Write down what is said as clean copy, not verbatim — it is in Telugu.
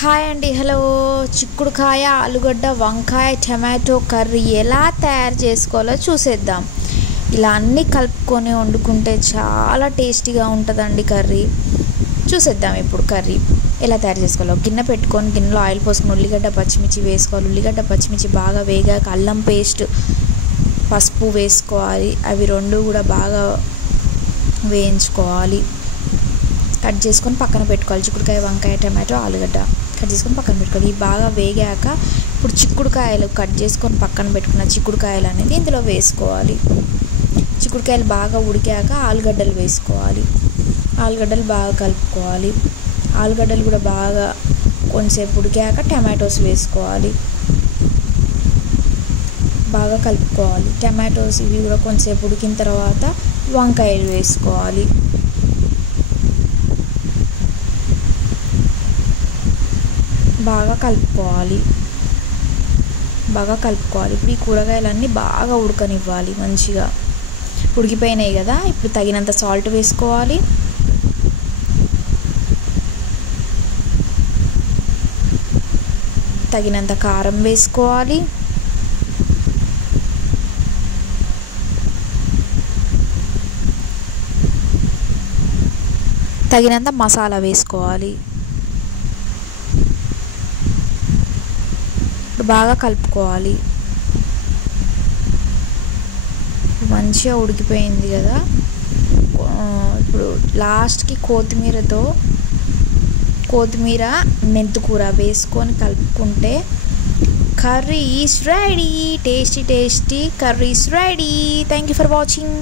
హాయ్ అండి, హలో. చిక్కుడుకాయ, ఆలుగడ్డ, వంకాయ, టమాటో కర్రీ ఎలా తయారు చేసుకోవాలో చూసేద్దాం. ఇలా అన్నీ కలుపుకొని వండుకుంటే చాలా టేస్టీగా ఉంటుందండి కర్రీ. చూసేద్దాం ఇప్పుడు కర్రీ ఎలా తయారు చేసుకోవాలో. గిన్నె పెట్టుకొని గిన్నెలో ఆయిల్ పోసుకొని ఉల్లిగడ్డ పచ్చిమిర్చి వేసుకోవాలి. ఉల్లిగడ్డ పచ్చిమిర్చి బాగా వేగాక అల్లం పేస్ట్, పసుపు వేసుకోవాలి. అవి రెండు కూడా బాగా వేయించుకోవాలి. కట్ చేసుకొని పక్కన పెట్టుకోవాలి. చిక్కుడుకాయ, వంకాయ, టమాటో, ఆలుగడ్డ కట్ చేసుకొని పక్కన పెట్టుకోవాలి. ఇవి బాగా వేగాక ఇప్పుడు చిక్కుడుకాయలు కట్ చేసుకొని పక్కన పెట్టుకున్న చిక్కుడుకాయలు అనేది ఇందులో వేసుకోవాలి. చిక్కుడుకాయలు బాగా ఉడికాక ఆలుగడ్డలు వేసుకోవాలి. ఆలుగడ్డలు బాగా కలుపుకోవాలి. ఆలుగడ్డలు కూడా బాగా కొంచెంసేపు ఉడికాక టమాటోస్ వేసుకోవాలి. బాగా కలుపుకోవాలి. టమాటోస్ ఇవి కూడా కొంచెంసేపు ఉడికిన తర్వాత వంకాయలు వేసుకోవాలి. బాగా కలుపుకోవాలి. ఇప్పుడు ఈ కూరగాయలన్నీ బాగా ఉడకనివ్వాలి. మంచిగా ఉడికిపోయినాయి కదా, ఇప్పుడు తగినంత సాల్ట్ వేసుకోవాలి. తగినంత కారం వేసుకోవాలి. తగినంత మసాలా వేసుకోవాలి. బాగా కలుపుకోవాలి. మంచిగా ఉడికిపోయింది కదా, ఇప్పుడు లాస్ట్కి కొత్తిమీర, మెంతికూర వేసుకొని కలుపుకుంటే curry is ready. Tasty curry is ready. Thank you for watching.